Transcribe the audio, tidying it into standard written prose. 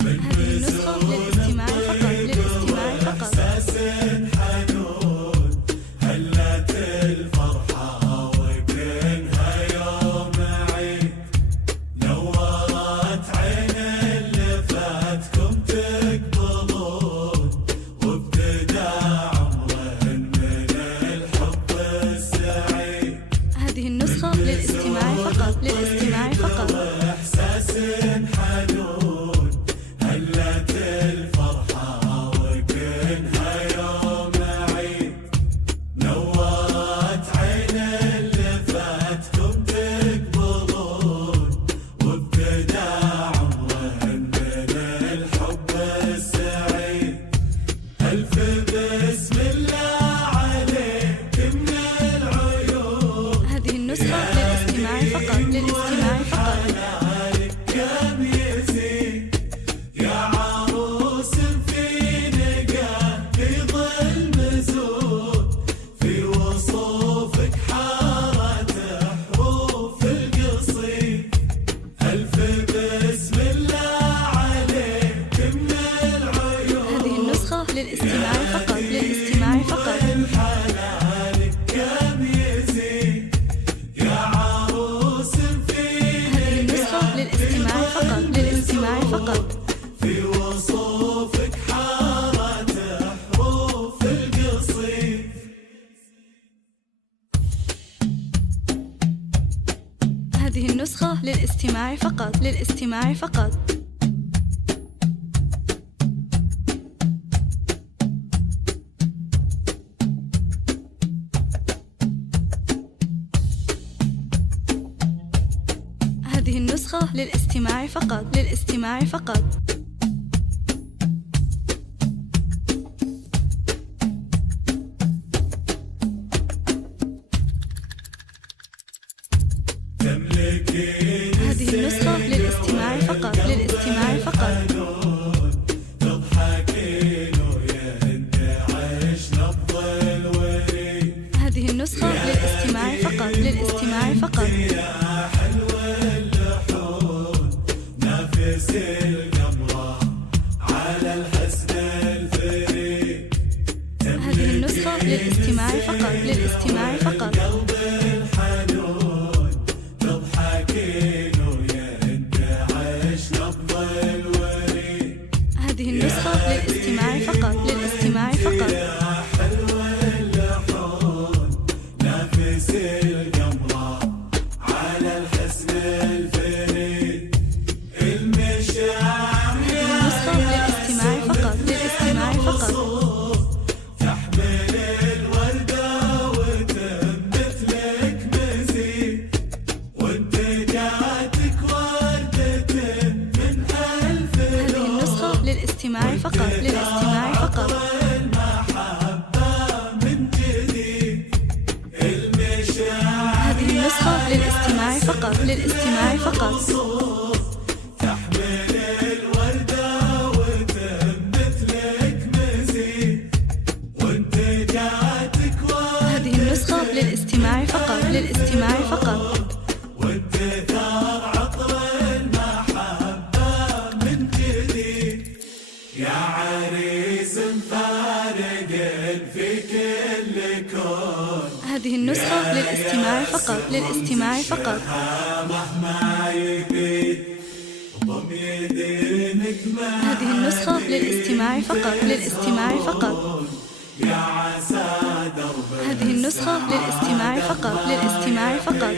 هذه النسخة للاستماع فقط، للاستماع فقط. إحساس حنون هلت الفرحة وكأنها يوم عيد، نورت عين اللي فاتكم تقبلون، وابتدى عمر من الحب السعيد. هذه النسخة للاستماع فقط، للاستماع فقط. إحساس حنون هلت الفرحة وكأنها يوم عيد، نورت عين اللي فاتكم تقبلون، وابتدى عمر من الحب السعيد. ألف بسم الله عليك من العيون. هذه النسخة للاستماع فقط، للاستماع فقط. كم يزيد يا عروس في نقاء، في ظل مزود، في وصوفك حارت حروف القصيد. ألف بسم الله عليك من العيون. هذه النسخة للاستماع فقط، للاستماع فقط. حلالك كم يزيد يا عروس في هذه النسخة للاستماع فقط، للاستماع فقط. في وصوفك حارت حروف القصيد. هذه النسخة للاستماع فقط، للاستماع فقط. هذه النسخة للاستماع فقط، للاستماع فقط. تملكين هذه النسخة للاستماع فقط، للاستماع فقط. تضحكين ويا انت عيش نبض الوريد. هذه النسخة للاستماع فقط، للاستماع فقط. يا حلو اللحون نافس القمرة على الحسن الفريد. هذه النسخة للاستماع فقط، للاستماع فقط. قلب الحنون تضحكين ويا انت عيش نبض الوريد. هذه النسخة للاستماع فقط، للاستماع فقط. يا حلو اللحون نافس القمرة على الحسن الفريد. المشاعر هذه النسخة للاستماع فقط، للاستماع فقط. تحمل الوردة وتنبت لك مزيد، وانت جاتك وردة من ألف هذه لون. النسخة للاستماع فقط، للاستماع فقط. المحبة من جديد. المشاعر هذه النسخة للاستماع فقط، للاستماع فقط. تحمل الوردة وتنبت لك مزيد، وانت جاتك هذه النسخة للاستماع فقط، للاستماع فقط. وانت ثار عطر المحبة من جديد. يا عريس مفارق في كل كون. هذه النسخة للاستماع فقط، للاستماع فقط. مهما يفيد ضم يدينك ما. هذه النسخة للاستماع فقط، للاستماع فقط. يا عسى درب هذه النسخة للاستماع فقط، للاستماع فقط.